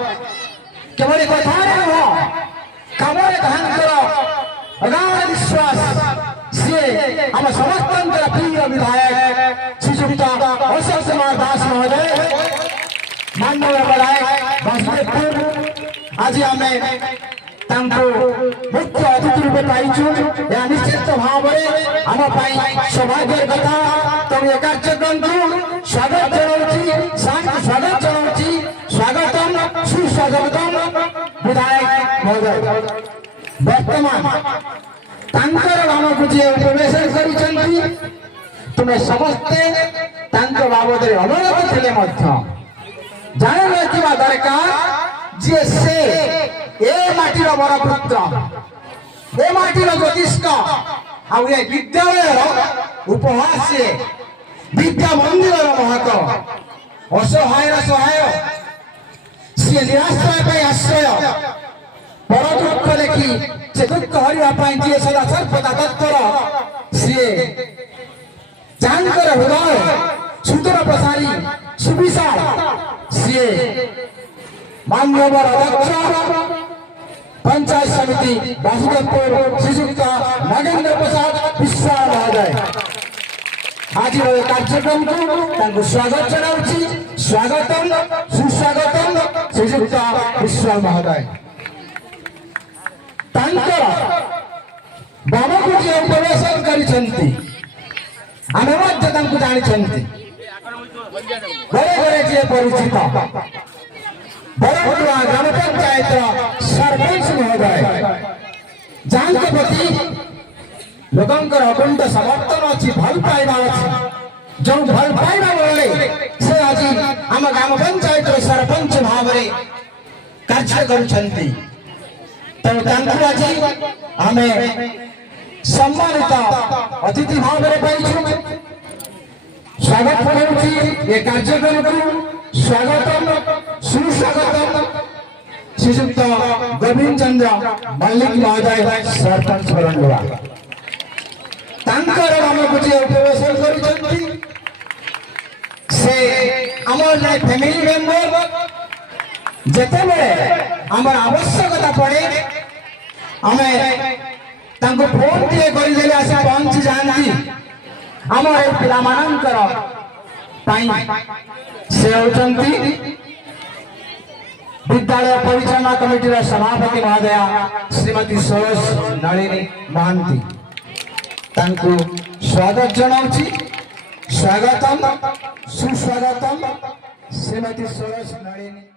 केवल कथारे नुह कामरे कहांकर अगाध विश्वास सी आम समस्त प्रिय विधायक श्रीजुक्त अशोक कुमार दास महोदय माननीय विधायक वासुदेवपुर आज आम मुख्य अतिथि रूपे पाइचु या निश्चित भाव में आम सौभाग्य कथा तेणु ए कार्यक्रम को स्वागत जनाऊँगी स्वागत जनाऊँगी स्वागतम सुस्वागतम विधायक महोदय वर्तमान नाम को जी प्रवेश कर तुम्हें समस्ते बाबद अनुरोध थे जान रखा दरकार जी से ए माटीर बरपुत्र ए माटीर ज्योतिष्क आए विद्यालय उपहार सी विद्या मंदिर महक असहाय सहाय सी निराश्रय आश्रय पर दुख देखी से दुख हरवाई जी सदा सर्वदा तत्पर सी चांदर हृदय सुदूर प्रसारी सुविशाल सी मान्यवर अध्यक्ष पंचायत समिति वासुदेवपुर श्रीजुक्त नागेंद्र प्रसाद विश्वास महोदय आज कार्यक्रम को स्वागत जनाऊँगी स्वागतम सुस्वागतम श्रीजुक्त विश्वास महोदय बाबा को जी प्रवेश कर जानी घरे घरे जी परिचित बरपुरा ग्राम पंचायत सरपंच महोदय जहाँ के प्रति लोकंकर अकुंठ समर्थन अच्छी भल पाइबा अच्छी जो भल पाइबा बोले से आज आम ग्राम पंचायत सरपंच भाव में कार्य करुछंती तेणु आज आम सम्मानित अतिथि भाव में पाइछु स्वागत करुछि ये कार्यक्रम को स्वागतम सुस्वागतम श्रीजुक्त गोविंद चंद्र मल्लिक महोदय सरपंच बरंडुआ तांकर नाम को जे प्रवेश करिसथि से हमर लाइ फैमिली मेंबर जते बेले हमर आवश्यकता पड़े हमें तांको फोन दिए करि देले आसे पहुंच जांती हमर पिला मानकर पाई से होचंती विद्यालय परिचालना कमिटी सभापति महोदया श्रीमती सरोज नलिनी महांती तांको स्वागत जनाऊँगी स्वागतम सुस्वागतम श्रीमती सरोज नलिनी।